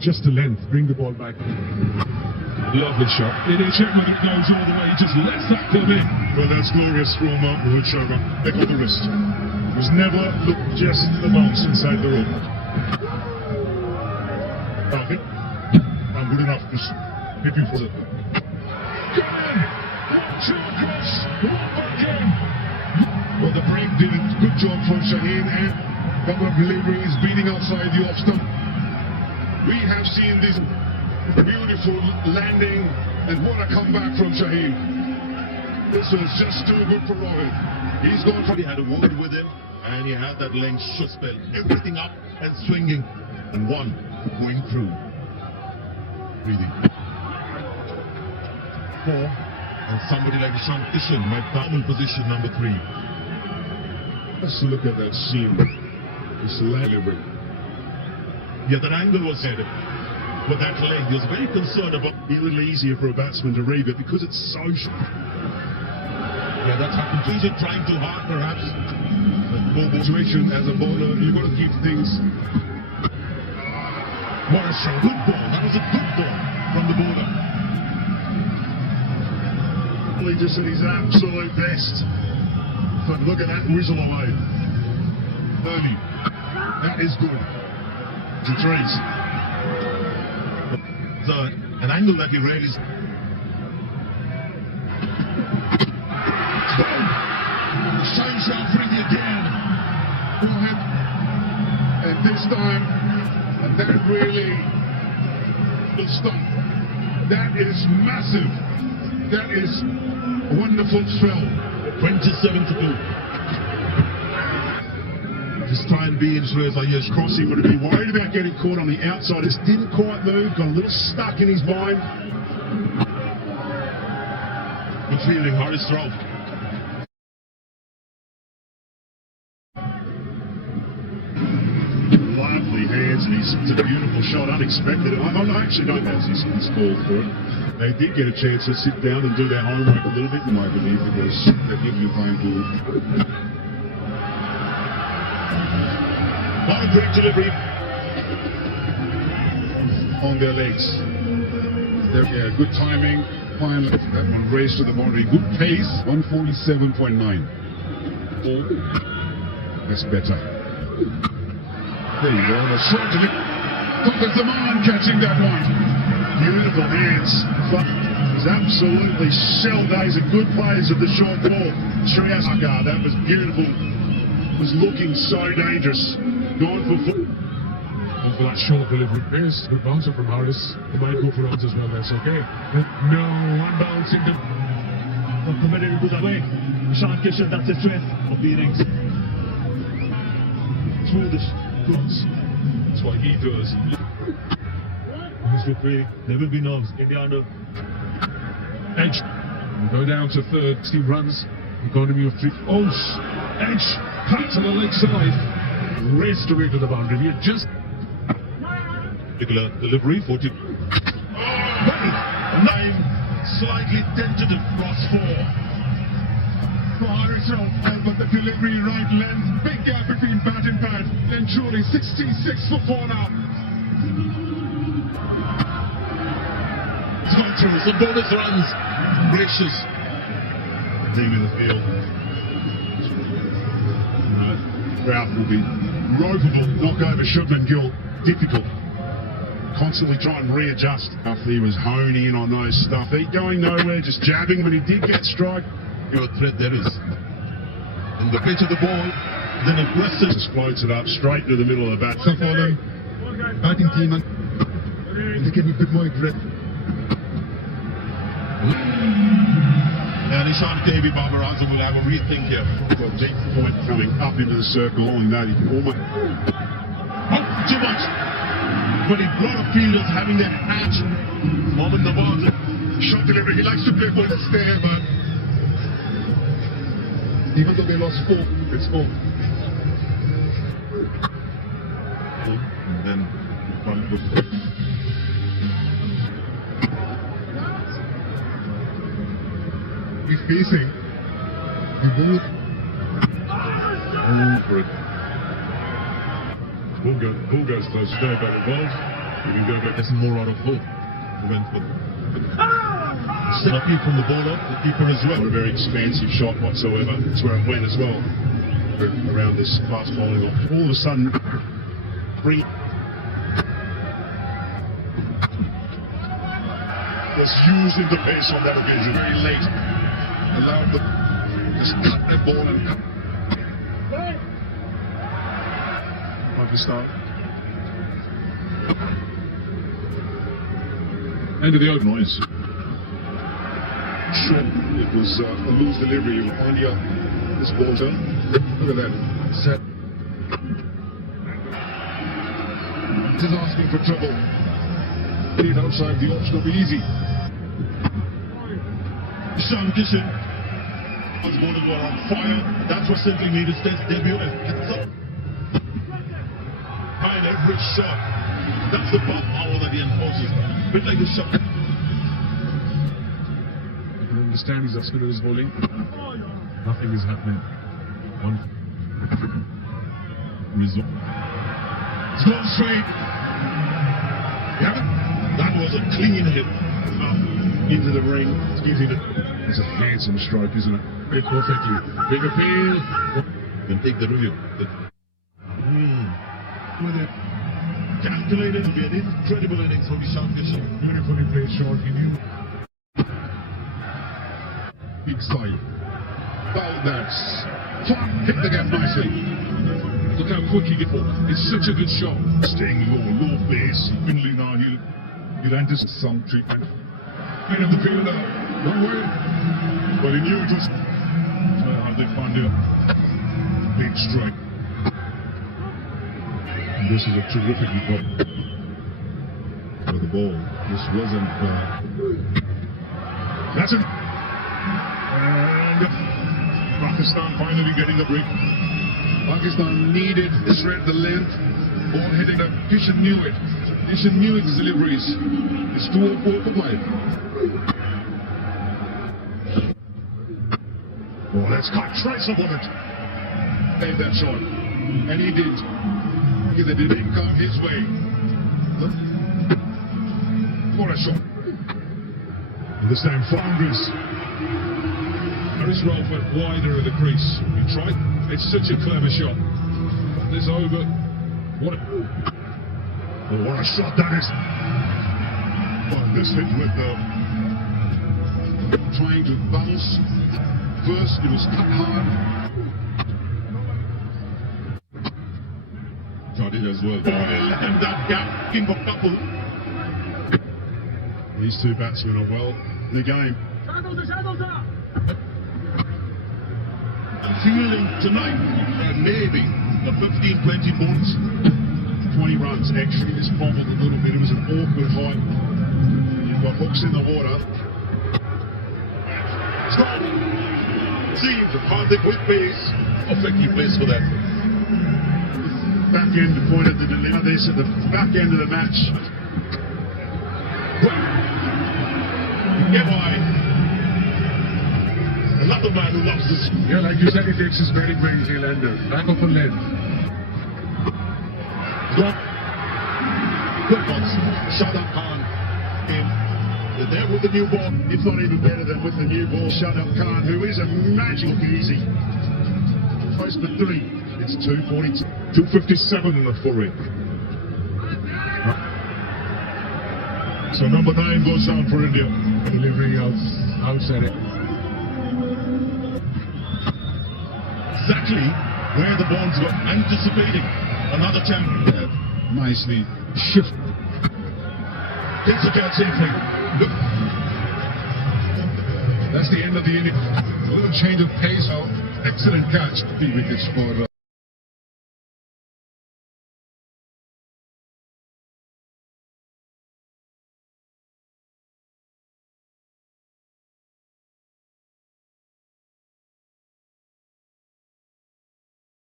just the length, bring the ball back. Lovely shot. It is Sherman that goes all the way, just lets that come in. Well, that's glorious from Wood Sherman. Back on the wrist. Was never looked just the bounce inside the rope. Okay. I'm good enough. Just hit you for it. Well, the break did a good job from Shaheen, and couple of deliveries beating outside the off stump. We have seen this beautiful landing, and what a comeback from Shaheen. This was just too good for Robin. He's gone for... He had a word with him, and he had that length shot spell. Everything up and swinging, and one going through. Breathing. 4, and somebody like Sean Kishan might down in position number 3. Let's look at that seam. It's delivery. Yeah, that angle was headed. But that leg, he was very concerned about. Be a little easier for a batsman to read it because it's so short. Yeah, that's happened. He's trying too hard, perhaps. But situation as a bowler, you've got to keep things. What a shot. Good ball. That was a good ball from the bowler. He just at his absolute best. But look at that whistle away. Early. That is good. To threes. So, an angle that he read is... Shane Shelfrey again. And this time, and that really the stump. That is massive. That is a wonderful thrill. 27-2. Just try and be in Suez Ayers crossing, would have been worried about getting caught on the outside. Just didn't quite move, got a little stuck in his mind. Good fielding, Harris throw. Lively hands, and it's a beautiful shot, unexpected. I actually don't know if he's called for it. They did get a chance to sit down and do their homework a little bit, I believe, because they give you time to... Not a great delivery. On their legs. Yeah, good timing. Finally, that one raised to the boundary. Good pace. 147.9. Oh, that's better. There you go. A short to the... Dr. Zaman catching that one. Beautiful hands. He's absolutely shelled out. He's a good player at the short ball. Shreyas Agar, that was beautiful. Was looking so dangerous. Going for foot. And for that short delivery, there's good bouncer from Harris. He might go for runs as well, that's okay. But no, one bounce into... Committed to the way. Sean Kishan, that's his strength of the innings. Through the runs. That's what he does. Mr. Free, there will be knobs. India under. Edge. We go down to third. 60 runs. Economy of 3. Oh, Edge. Pat to the leg side. Raced away to the boundary. He just... Particular delivery, 40. 9, slightly dented across 4. For Harrison, but the delivery right length. Big gap between bat and pad. And truly 66 for 4 now. It's gone through. Some bonus runs. Gracious. Team in the field. Crowd will be ropeable, knock over Shubman Gill, difficult. Constantly try and readjust. After he was honing in on those stuff, he going nowhere, just jabbing, but he did get strike. Your threat there is. In the pitch of the ball, then aggressive. Just floats it up straight to the middle of the bat. So for them, batting team, and they can be a bit more aggressive. And Ishan Davy Baba Azam will have a rethink here. Well, deep point coming up into the circle. On that, he can almost... Oh, too much! But a lot of fielders having their hatch moment the ball. Shot delivery, he likes to play for the stare, but... Even though they lost 4, it's 4. And then front with... He's facing. He moved. Bulgar's close to there, but involved. You can go back, there's more out of hope. Went with lucky from the ball up, the keeper as well. Not a very expansive shot whatsoever. That's where it went as well. Around this fast bowling off. All of a sudden, free. Was used into pace on that occasion. Very late. Allowed the just cut that ball and cut. Pakistan. End of the open. Noise. Sure. It was a loose delivery. India, this ball turn. Look at that. Set. Just asking for trouble. Get it outside the option will be easy. Sean Kishan. His borders were on fire. That's what simply needed Test debut and gets up. Behind every shot. That's the power that he enforces. Bit like a shot. You can understand he's upset with his bowling. Nothing is happening. One result. It's gone straight. Yeah, that was a clean hit. Into the ring. It's easy to. It's a handsome stroke, isn't it? Played perfectly. Big appeal. Then take the review. With it. Calculated to be an incredible innings from Sean Kishan. Beautifully played shot. He knew. Big side. Bow that. Hit the gap nicely. Look how quick he gets. It's such a good shot. Staying low base. Finley now, he'll anticipate some treatment. End of the fielder. Don't worry. But he knew it was. Hardik Pandya. Big strike. And this is a terrific ball. For the ball. This wasn't. That's it. And Pakistan finally getting a break. Pakistan needed to shred the length. Ball hitting up. Kishan knew it. Kishan knew his deliveries. It's 2-4 for play. Oh, that's caught. Trace of it. Made that shot. And he did. Either did it come his way. Look. What a shot. This time, boundaries. Harris Ralph went wider of the crease. He tried. It's such a clever shot. This over. What a shot that is. Well, this hit with trying to bounce. First, it was cut hard. Got it as well. And that gap, king of couple. These two batsmen are well in the game. And fielding tonight, maybe the 15-20 balls. 20 runs. Actually, this fumbled a little bit. It was an awkward height. You've got hooks in the water. Stop. See, Hardik with pace. Perfectly placed for that. Back end pointed the dilemma. This at the back end of the match. Get wide. Another man who loves this. Yeah, like you said, he takes his very tail ender. Back of the length. Good box. Shadab Khan in. They're there with the new ball. If not even better than with the new ball. Shadab Khan, who is a magic easy. Close to 3. It's 2:42. 2:57 in the full-in. So number 9 goes down for India. Delivering outside it. Exactly where the balls were anticipating. Another champion. Nicely shift. Gets the catch safely. Look. That's the end of the inning. A little change of pace. Oh, excellent catch. 3 wickets for